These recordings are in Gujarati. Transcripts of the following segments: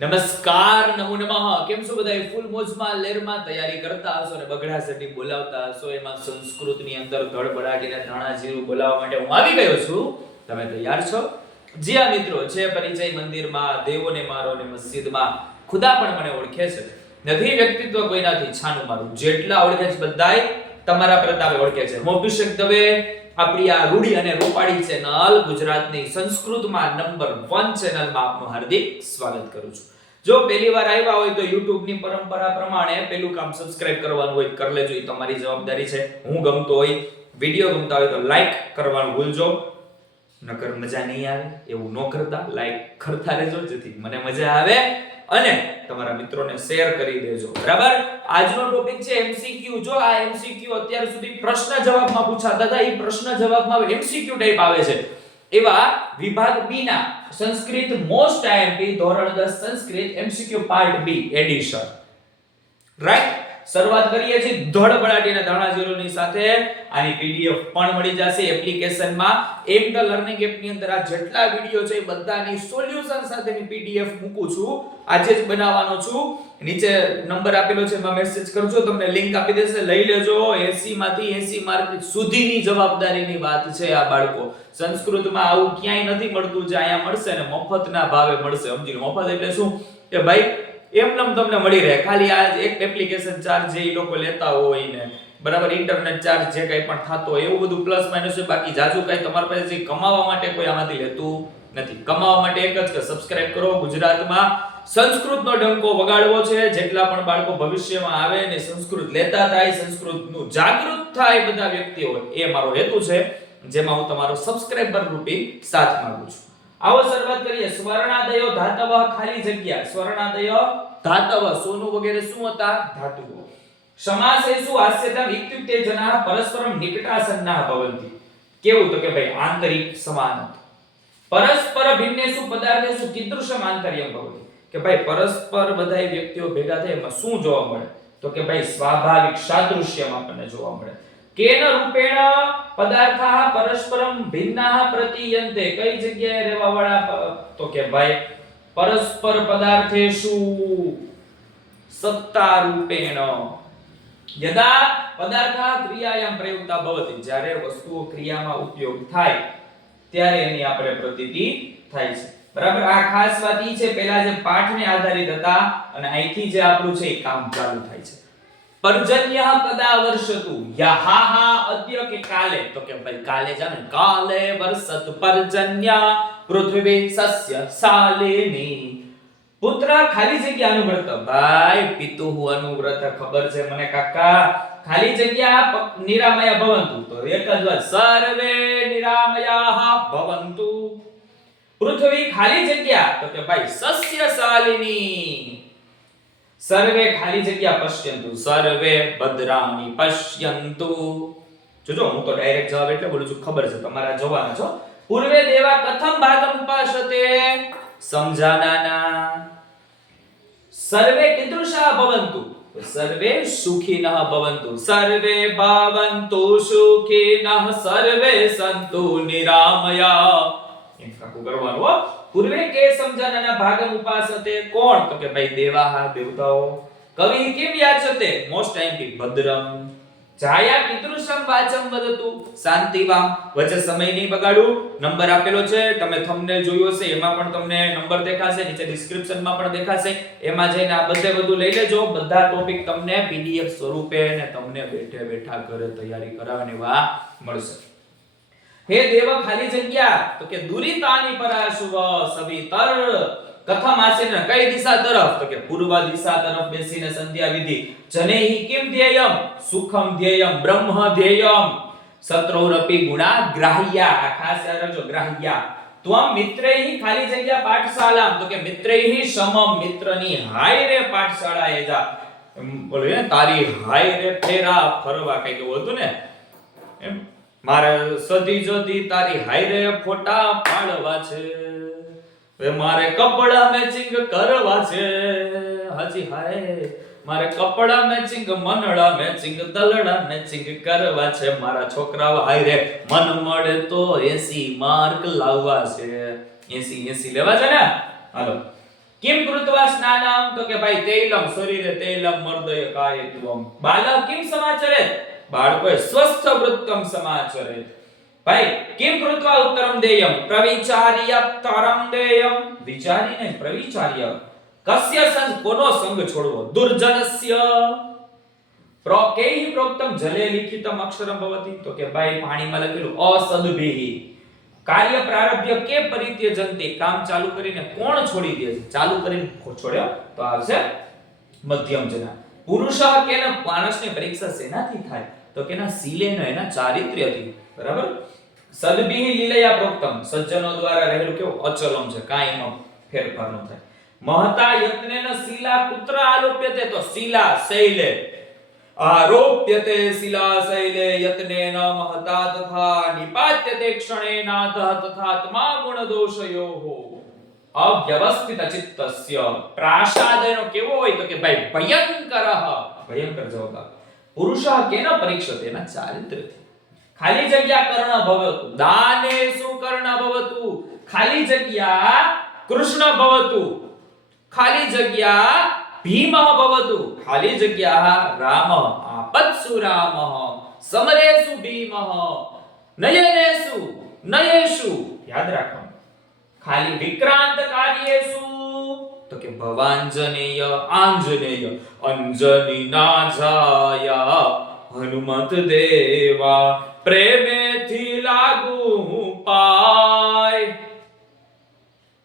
નમસ્કાર, નમો નમઃ. કેમ છો બધા ફૂલ મોજમાં લેરમાં તૈયારી કરતા હશો ને બગડા સટી બોલાવતા હશો. એમાં સંસ્કૃતની અંદર ધડબડાટીને ધાણા જીરું બોલાવવા માટે હું આવી ગયો છું. તમે તૈયાર છો? જી આ મિત્રો. છે પરિચય મંદિરમાં, દેવોને મારો ને મસ્જિદમાં. ખુદા પણ મને ઓળખે છે. નથી વ્યક્તિત્વ કોઈનાથી, છાનું મારું. જેટલા ઓળખે છે બધાય તમારા પ્રતાપે ઓળખે છે. હું અભિષેક દવે આપણી આ રૂડી અને રૂપાળી ચેનલ ગુજરાતની સંસ્કૃતમાં નંબર વન ચેનલમાં આપનું હાર્દિક સ્વાગત કરું છું. જો પહેલી વાર આવ્યા હોય તો YouTube ની પરંપરા પ્રમાણે પહેલું કામ સબસ્ક્રાઇબ કરવાનું હોય કરી લેજો, એ તમારી જવાબદારી છે. હું ગમતો હોય વીડિયો ગમતા હોય તો લાઈક કરવાનું ભૂલજો. નકર મજા નહીં આવે, એવું ન કરતા લાઈક કરતા રહેજો, જેથી મને મજા આવે. અને તમારા મિત્રોને શેર કરી દેજો. બરાબર? આજનો ટોપિક છે એમસીક્યુ જો આ એમસીક્યુ અત્યાર સુધી પ્રશ્ન જવાબમાં પૂછાતા હતા, એ પ્રશ્ન જવાબમાં એમસીક્યુ ટાઈપ આવે છે. એવા વિભાગ બી ના સંસ્કૃત મોસ્ટ આઈએમપી ધોરણ 10 Sanskrit MCQ part B edition right શરૂઆત કરીએ છીએ ધડ બળાટીના ધાણા જીરોની સાથે. આની પીડીએફ પણ મળી જશે એપ્લિકેશનમાં. એમ ધ લર્નિંગ એપની અંદર આ જેટલા વિડિયો છે બધાની સોલ્યુશન સાથેની પીડીએફ મૂકું છું. આજે જ બનાવવાનો છું. નીચે નંબર આપેલો છે, એમાં મેસેજ કરજો, તમને લિંક આપી દેશે. લઈ લેજો. 80 માંથી 80 માર્ક સુધીની જવાબદારીની વાત છે આ બાળકો. સંસ્કૃતમાં આવું ક્યાંય નથી મળતું. જે અહીંયા મળશે ને મફતના ભાવે મળશે. સમજી મફત એટલે શું? કે ભાઈ એમનેમ તમને મળી રહે. ખાલી આ એક એપ્લિકેશન ચાર્જ જે એ લોકો લેતા હોય ને બરાબર ઇન્ટરનેટ ચાર્જ જે કંઈ પણ થતો હોય, એવું બધું પ્લસ માઇનસ છે બાકી જાજુ કાંઈ તમારા પાસેથી કમાવા માટે કોઈ આમાંથી લેતું નથી. કમાવા માટે એક જ કે સબસ્ક્રાઇબ કરો. ગુજરાતમાં સંસ્કૃતનો ડંકો વગાડવો છે. જેટલા પણ બાળકો ભવિષ્યમાં આવે ને સંસ્કૃત લેતા થાય, સંસ્કૃતનું જાગૃત થાય બધા વ્યક્તિઓ, એ મારો હેતુ છે, જેમાં હું તમારો સબસ્ક્રાઇબર રૂપી સાથ માંગુ છું. આવો શરૂઆત કરીએ. સ્વર્ણાદયો ધાતવ ખાલી જગ્યા. સ્વર્ણાદય ધાતવ. સોનું વગેરે શું હતા? ધાતુઓ. સમાસેસુ હાસ્યતા વિક્યુક્તે જના પરસ્પરમ નિકટાસન્ના ભવંતિ. કેવું તો કે ભાઈ આંતરિક સમાન પરસ્પર ભિન્નેસુ પદાર્થેસુ કિદૃશમ આંતર્યમ ભવતિ. કે ભાઈ પરસ્પર બધાય વ્યક્તિઓ ભેગા થાય એમાં શું જોવા મળે? તો કે ભાઈ સ્વાભાવિક સાદૃશ્યમાં આપણને જોવા મળે. કેન રૂપેણ પદાર્થા પરસ્પરમ ભિન્નાહ પ્રતીયન્તે કઈ જગ્યાએ રહેવા વાળા તો કે ભાઈ, પરસ્પર પદાર્થેષુ સત્તા રૂપેણ યદા પદાર્થા ક્રિયાયામ પ્રયુક્તા ભવતિ. જ્યારે વસ્તુઓ ક્રિયામાં ઉપયોગ થાય, ત્યારે એની આપણે પ્રતીતિ થાય છે. બરાબર? આ ખાસ વાત ઈ છે, પહેલા જે પાઠને આધારિત હતા, અને અહીંથી જે આપણું છે, એ કામ ચાલુ થાય છે. પર્જન્ય કદા વર્ષતુ. યહાહ અદ્ય કે કાલે? તો કે ભાઈ, કાલે જાને કાલે વર્ષત પર્જન્ય પૃથ્વી સસ્ય શાલિની પુત્ર, ખાલી જગ્યા અનુવ્રત. ભાઈ પિતુહુ અનુવ્રત, ખબર છે મને કાકા? ખાલી જગ્યા નિરામયા ભવંતુ. તો એક જ વાત, સર્વે નિરામયાહ ભવંતુ. પૃથ્વી ખાલી જગ્યા? તો કે ભાઈ, સસ્ય શાલિની સર્વે ખાલી જગ્યા પશ્યંતુ, સર્વે ભદ્રાણી પશ્યંતુ. જોજો, હું તો ડાયરેક્ટ જવાબ એટલે બોલું છું, ખબર છે, તમારા જોવાના છો. પૂર્વે દેવા કથમ ભાગમ ઉપાસતે. સમજાનાના. સર્વે કીદૃશા ભવંતુ. સર્વે સુખિનઃ ભવંતુ. સર્વે ભવંતુ સુખિનઃ. સર્વે સંતુ નિરામયા. એમ કાકુ કરવાનું પૂર્વે કે સમજાનાના ભાગમ ઉપાસતે? કોણ? તો કે ભાઈ દેવાહા દેવતાઓ. કવિ કેમ યાચતે મોસ્ટ ટાઈમ કે ભદ્રમ. જાયા પિતૃસમ વાચમ વદતુ. શાંતિવામ વચ્ચે સમય નહીં બગાડું. નંબર આપેલો છે. તમે થંબનેલ જોયો હશે. એમાં પણ તમને નંબર દેખાશે. નીચે ડિસ્ક્રિપ્શનમાં પણ દેખાશે. એમાં જઈને આ બધે બધું લઈ લેજો. બધા ટોપિક તમને પીડીએફ સ્વરૂપે અને તમને બેઠે બેઠા ઘરે તૈયારી કરાવવાની વા મળશે. હે દેવ ખાલી જગ્યા? તો કે દુરિતાની પરાશુવ સવિતર. કથમ આસીને કઈ દિશા તરફ? તો કે પૂર્વ દિશા તરફ બેસીને સંધ્યા વિધિ. જનેહી કિમ ધ્યેયમ? સુખમ ધ્યેયમ, બ્રહ્મ ધ્યેયમ. સત્રોરપી ગુણા ગ્રાહ્યા આ ખાસ યાદ રાખજો, ગ્રાહ્યા. ત્વમ મિત્રૈહિ ખાલી જગ્યા પાઠશાલા તો કે મિત્રૈહિ સમમ, મિત્રની હાય રે પાઠશાળા એ જા બોલે તારી હાય રે ફેરા ફરવા. કઈ કેવું હતું ને? એમ મારે સદી જદી તારી હાય રે ફોટા પાડવા છે. હવે મારે કપડા મેચિંગ કરવા છે. હાજી હાય. મારે કપડા મેચિંગ મનડા મેચિંગ દલડા મેચિંગ કરવા છે. મારા છોકરાઓ હાય રે મન મળે તો 80 માર્ક લાવવા છે. 80 80 લેવા છે ને? હાલો. કિમ કૃત્વા સ્નાનમ તો કે ભાઈ તૈલમ, શરીરે તૈલમ મર્દય કાયત્વમ બાલક કિમ સમાચરેત બાળકોએ સ્વસ્થ વૃત્તમ સમાચરે ભાઈ, કેમ કૃત્વા ઉત્તરમ દેયમ? પ્રવિચાર્ય તરમ દેયમ. વિચારીને પ્રવિચાર્ય, કસ્ય સંગ કોનો સંગ છોડવો? દુર્જનસ્ય. પ્રોકેહી પ્રોક્તમ? જલે લિખિતમ અક્ષરમ ભવતિ? તો કે ભાઈ, પાણીમાં લખેલું, અસદભિહી. કાર્ય પ્રારભ્ય કે પરિત્યજંતે? કામ ચાલુ કરીને કોણ છોડી દે છે? ચાલુ કરીને છોડ્યો, તો આવશે મધ્યમ જના પુરુષ કે માણસની પરીક્ષા શેનાથી થાય? તો કેના શીલેનો, એના ચારિત્ર્યથી. બરાબર? સદભિહી લીલયા પ્રોક્તમ. સજ્જનો દ્વારા રહેલું કેવું? અચલમ છે. કાંઈ એમાં ફેરફાર ન થાય. મહતા યત્નેન શીલા કુત્ર આલોપ્યતે. તો શીલા શૈલે. આરોપ્યતે શિલા શૈલે યત્નેન મહતા તથા નિપાત્યતે તથા તમામ ગુણ દોષયોઃ અવ્યવસ્થિત ચિત્તસ્ય પ્રાસાદનો કેવો હોય તો કે ભાઈ ભયંકર. ભયંકર જવાબ. પુરુષ કેન પરીક્ષતે એના ચારિત્રથી ખાલી જગ્યા કર્ણ ભવતુ. દાને શું કર્ણ ભવતુ? ખાલી જગ્યા કૃષ્ણ ભવતુ. ખાલી જગ્યા ભીમ ભવતુ. ખાલી જગ્યા રામ. આપત્સુ રામ. સમરેસુ ભીમ. નયનેસુ નયેસુ યાદ રાખવાનું ખાલી વિક્રાંત કાર્યેસુ તો કે ભવાંજનેય, આંજનેય, અંજની ના જાયા હનુમત દેવા, પ્રેમેથી લાગુ પાય.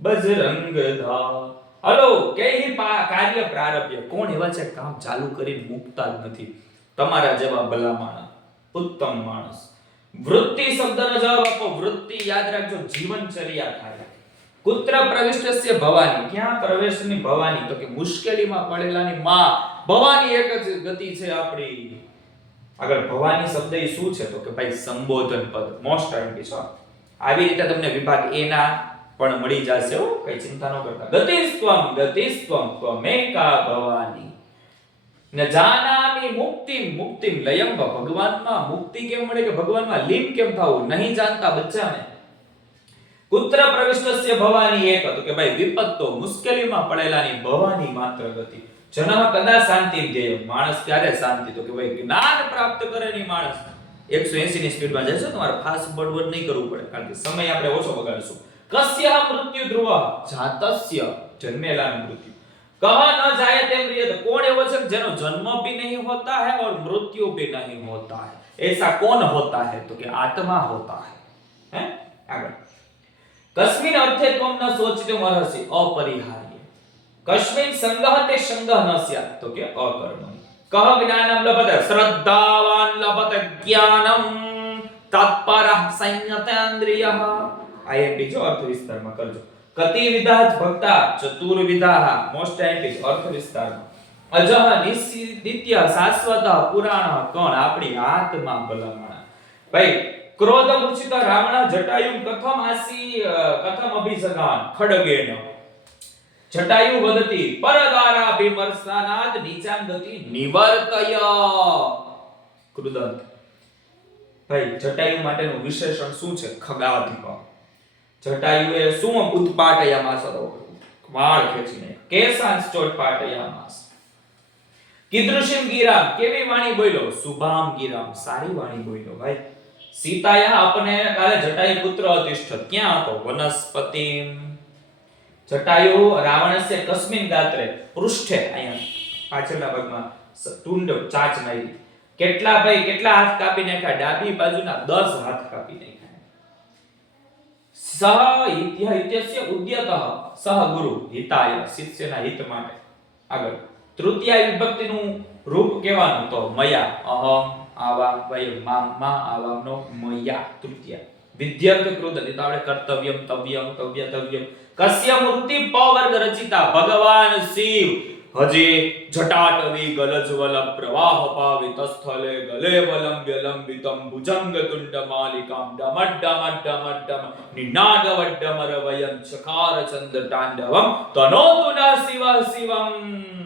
બજરંગ ધા હલો કે કાર્ય પ્રારભ્ય? કોણ એવા છે? કામ ચાલુ કરીને મૂકતા જ નથી. તમારા જેવા ભલા માણસ, ઉત્તમ માણસ. વૃત્તિ શબ્દનો જવાબ આપો. વૃત્તિ યાદ રાખજો. જીવનચર્યા થાય. કુત્ર પ્રવિષ્ટસ્ય ભવાની. ક્યાં પ્રવેશની ભવાની? તો કે મુશ્કેલીમાં પડેલાની માં. ભવાની એક જ ગતિ છે આપણી. આગળ ભવાની શબ્દ એ શું છે? તો કે ભાઈ સંબોધન પદ. મોસ્ટ ટાઈમ છો. આવી રીતે તમને વિભાગ એ ના પણ મળી જશે હો. કઈ ચિંતા ન કરતા. ગતિસ્ત્વમ ગતિસ્ત્વમ ત્વમેકા ભવાની. ને જાનામિ મુક્તિ મુક્તિ લયમ ભગવાનમાં મુક્તિ કેમ મળે? કે ભગવાનમાં લીન કેમ થાવું? નહીં જાણતા બચ્ચાને. કુત્ર પ્રવિષ્ટસ્ય ભવાની એક હતું કે ભાઈ વિપત્તો મુશ્કેલીમાં પડેલાની ભવાની માત્ર ગતિ જન કદા શાંતિ ધ્યેય માણસ ક્યારે શાંતિ તો કે ભાઈ જ્ઞાન પ્રાપ્ત કરે ની માણસ 180 ની સ્પીડમાં જાય છે તમારે ફાસ્ટ બળવડ નહીં કરવું પડે કારણ કે સમય આપણે ઓછો બગાડશું કસ્ય મૃત્યુ ધ્રુવ જાતસ્ય જન્મેલાનું મૃત્યુ કહ ન જાય તેમ रियत कौन है वो सब જેનો જન્મ भी नहीं होता है और मृत्यु भी नहीं होता है ऐसा कौन होता है तो कि आत्मा होता है हैं આગળ કસ્મિન અર્થે ત્વમ ન સોચિતું અર્હસि અપરિહાર્ય. કસ્મિન સંગહતે સંગહ ન સ્યાત, તો કે અકર્મણ્ય. કહ જ્ઞાનમ લભત, શ્રદ્ધાવાન લભત જ્ઞાનમ. તત્પરઃ સંયતેન્દ્રિયઃ. આ એક બીજો અર્થ વિસ્તારમાં કરજો. કતિ વિધા ભક્તા, ચતુર્વિધાઃ. મોસ્ટ એમ્પિક અર્થ વિસ્તારમાં. અજહ નિત્ય શાશ્વત પુરાણ કોણ આપણી આત્મા ભલામણા. ભાઈ ક્રોધ મૂર્છિત રાવણ જટાયુ કથમ આસી કથમ અભિસગાન ખડગેન જટાયુ વદતી પરદારા ભીમર્ષાનાદ નીચામ ગતિ નિવર્તય કૃદંત ભાઈ જટાયુ માટેનું વિશેષણ શું છે ખગાધિપ જટાયુએ શું ઉત્પાટયામાં હતો વાળ ખેંચીને કેસાંશ ચોટપાટયામાસ કિદૃશિમ ગીરામ કેવી વાણી બોલ્યો શુભામ ગીરામ સારી વાણી બોલ્યો ભાઈ સીતાયા આપને કાલે જટાયુ પુત્ર અતિષ્ઠત ક્યાં હતો? વનસ્પતિ. જટાયુ રાવણસ્ય કસ્મિન ગાત્રે પૃષ્ઠે અહીંયા પાછળના ભાગમાં તુંડ ચાચ મારી. કેટલા ભાઈ, કેટલા હાથ કાપી નાખ્યા? ડાબી બાજુના 10 હાથ કાપી નાખ્યા. સહ ઇત્ય ઇત્યસ્ય ઉદ્યતઃ સહ ગુરુ હિતાય શિષ્યના હિત માટે. આગળ. તૃતીય વિભક્તિનું રૂપ કહેવાનું તો મયા. અહમ આવા વયમ મામ મા આવામનો મયા તૃતીય. વિદ્યર્થ કૃત એટલે આપણે કર્તવ્યમ, તવ્યમ તવ્ય તવ્યમ કસ્ય મૂર્તિ પવર્ગ વર્ગ રચિતા ભગવાન શિવ. હજે જટાટવી ગલજ્વલ પ્રવાહ પાવિત સ્થલે ગલે વલમ વ્યલંબિતમ ભુજંગ તુંડ માલિકામ ડમડ ડમડ ડમડ ડમ. નિનાદ વડ્ડમર વયં ચકાર ચંદ્ર તાંડવમ. તનોતુ ન શિવ શિવમ.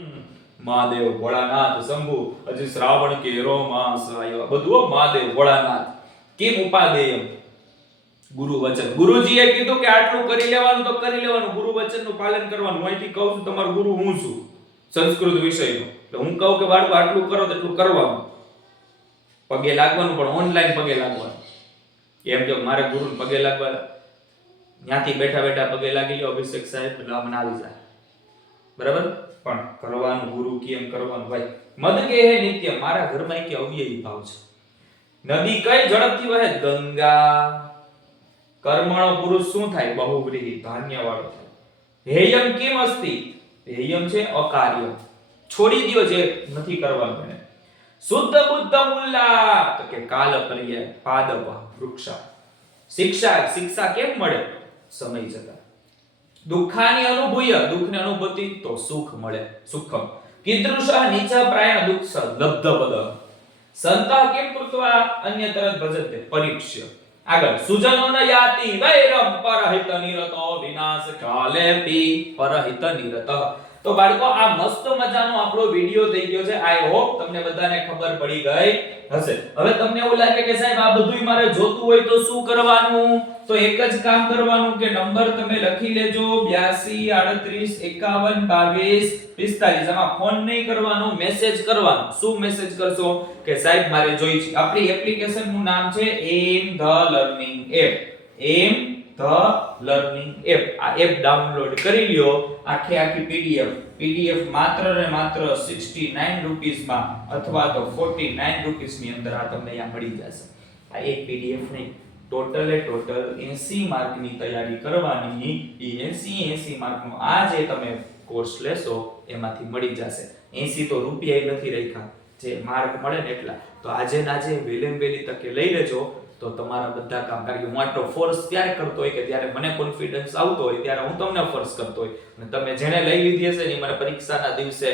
મહાદેવ ભોળાનાથ, શંભુ, હજી શ્રાવણ કે માસ આવ્યો. બધું મહાદેવ ભોળાનાથ. કેમ ઉપાદેય ગુરુ વચન. ગુરુજીએ કીધું કે આટલું કરી લેવાનું તો કરી લેવાનું. ગુરુ વચનનું પાલન કરવાનું. અહીંથી કહું છું, તમારો ગુરુ હું છું. સંસ્કૃત વિષયનો. એટલે હું કહું કે બાળકો આટલું કરો તો એટલું કરવાનું. પગે લાગવાનું પણ ઓનલાઈન પગે લાગવાનું. એમ જો મારે ગુરુ પગે લાગવા ત્યાંથી બેઠા બેઠા પગે લાગી લો અભિષેક સાહેબ, એટલે મને આવી જાય. બરાબર? પણ કરવાનું ગુરુ કેમ કરવાનું ભાઈ? મદ કે હે નિત્ય, મારા ઘરમાં કે અવ્યયી ભાવ છે. નદી કઈ ઝડપથી વહે? ગંગા. કર્મણો પુરુષ શું થાય? બહુવ્રીહી ધાન્ય વાળો થાય. હેયમ કેમ અસ્તિ? હેયમ છે અકાર્ય. છોડી દ્યો જે નથી કરવાનું એને. શુદ્ધ બુદ્ધ મુલ્લા તો કે કાલ પર્યાય, પાદપ, વૃક્ષા. શિક્ષા શિક્ષા કેમ મળે? સમય જતા. દુઃખાની અનુભૂય, દુઃખની અનુભૂતિ તો સુખ મળે, સુખમ. કીદૃશ નીચા પ્રાયણ દુઃખ સ લબ્ધ પદ સંતઃ કેમ કૃત્વા? અન્ય તરત ભજતે પરીક્ષ્ય. આગળ સુજનો ન યાતિ વૈરમ પરહિત નિરતો વિનાશ કાલે પી પરહિત નિરત. તો બાળકો, આ મસ્ત મજાનો આપણો વિડિયો થઈ ગયો છે. આઈ હોપ તમને બધાને ખબર પડી ગઈ હશે. હવે તમને એવું લાગે કે સાહેબ, આ બધુંય મારે જોતું હોય તો શું કરવાનું? તો એક જ કામ કરવાનું કે નંબર તમે લખી લેજો 82 38 51 22 45 આમાં ફોન નહીં કરવાનો મેસેજ કરવાનો. શું મેસેજ કરશો? કે સાહેબ, મારે જોઈ છે. આપણી એપ્લિકેશનનું નામ છે M the learning app. M the learning app. આ એપ ડાઉનલોડ કરી લ્યો. આખે આખી પીડીએફ. પીડીએફ માત્ર ને માત્ર 69 રૂપીસમાં અથવા તો 49 રૂપીસની અંદર આ તમને અહીંયા મળી જશે. આ એક પીડીએફ નહીં. ટોટલે ટોટલ 80 માર્કની તૈયારી કરવાની, એ 80 80 માર્કનો આ જે તમે કોર્સ લેશો, એમાંથી મળી જશે. 80 તો રૂપિયા નથી રાખ્યા, જે માર્ક મળે ને એટલા. તો આજે ને આજે વેલેમ વેલી તકે લઈ લેજો, તો તમારા બધા કામ કારણ કે હું આટલો ફોર્સ ત્યારે કરતો હોય કે ત્યારે મને કોન્ફિડન્સ આવતો હોય, ત્યારે હું તમને ફોર્સ કરતો હોય. અને તમે જેણે લઈ લીધી હશે ને મને પરીક્ષાના દિવસે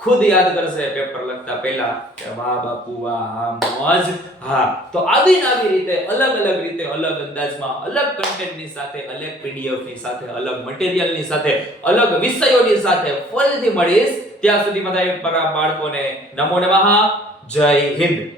ખુદ યાદ કરશે પેપર લખતા પહેલા કે વાહ બાપુ, વાહ મોજ. હા, તો આવી આવી રીતે અલગ અલગ રીતે અલગ અંદાજમાં અલગ કન્ટેન્ટની સાથે, અલગ પીડીએફની સાથે, અલગ મટીરીયલની સાથે, અલગ વિષયોની સાથે ફરીથી મળીશ. ત્યાં સુધી બધા બાળકોને નમો નમઃ. જય હિન્દ.